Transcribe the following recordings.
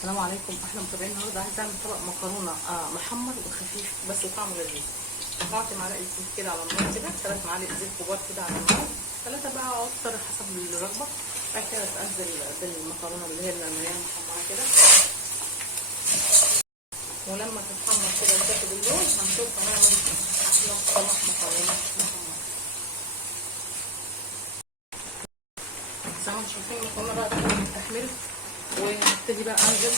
السلام عليكم، احنا متابعين. النهارده عايزه اعمل طبق مكرونه محمر وخفيف بس وطعمه لذيذ. قطعت معلقه زيت كده على النار، كده 3 معالق زيت كبار كده على النار، 3 بقى او اكتر حسب الرغبه. بعد كده انزل بالمكرونه اللي هي المليانه محمره كده، ولما تتحمر كده وتاخد اللون هنشوف هنعمل احلى طبق مكرونه محمره. زي ما انتم شايفين المكرونه بقى اتحمرت، وهبتدي بقى انزل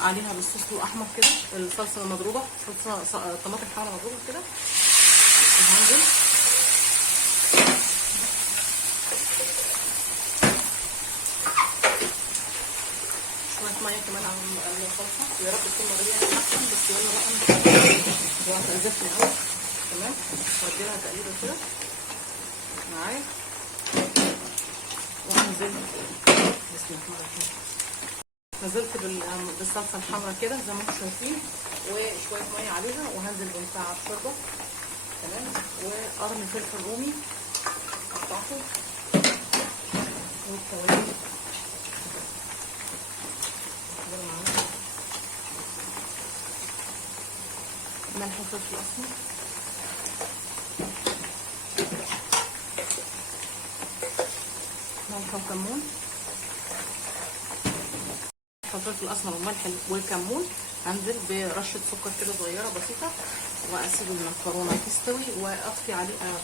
عليها بالصوص الاحمر كده، الصلصه المضروبه، صلصه طماطم حمرا مضروبه كده، وهنزل شويه ميه كمان على الصلصه. يا رب تكون مغليه احسن، بس يلا بقى نحط زيتنا قوي. تمام، واديلها تقليبه كده معايا، وهنزل بسم الله الرحمن الرحيم. نزلت بالصلصه الحمراء كده زي ما انتم شايفين، وشويه ميه عليها، وهنزل بمكعب شوربه. تمام، وقرن فلفل رومي قطعته، والتوابل ملح وفلفل اسمر، ملح وكمون، الفلفل الاسمر والملح والكمون. هنزل برشه سكر كده صغيره بسيطه، واسيب المكرونه تستوي، واطفي عليها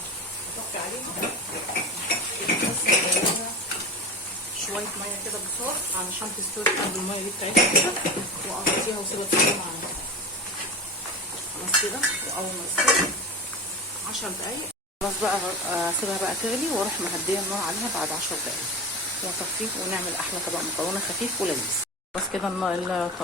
شويه ميه كده بصار علشان تستوي قبل الميه دي بتاعتها كده، واغطيها واسيبها تستوي معانا خلاص كده. واول ما تستوي 10 دقايق خلاص بقى اسيبها بقى تغلي، واروح مهديه النار عليها بعد 10 دقايق، واطفيه، ونعمل احلى طبق مكرونه خفيف ولذيذ. بس كده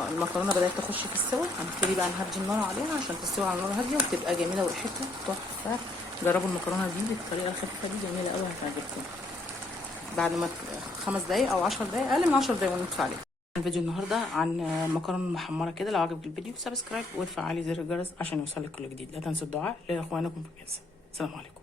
المكرونه بدات تخش في السوا، هنبتدي بقى نهدي النار عليها عشان تستوي على نار هاديه وتبقى جميله وريحتها تحفه. جربوا المكرونه دي بالطريقه الخفيفه دي، جميله قوي، هتعجبكم. بعد ما 5 دقايق او 10 دقايق، اقل من 10 دقايق، ونطفي عليها. الفيديو النهارده عن مكرونه محمره كده. لو عجبك الفيديو سبسكرايب وتفعلي زر الجرس عشان يوصلك كل جديد. لا تنسوا الدعاء لاخوانكم في الجنة. السلام عليكم.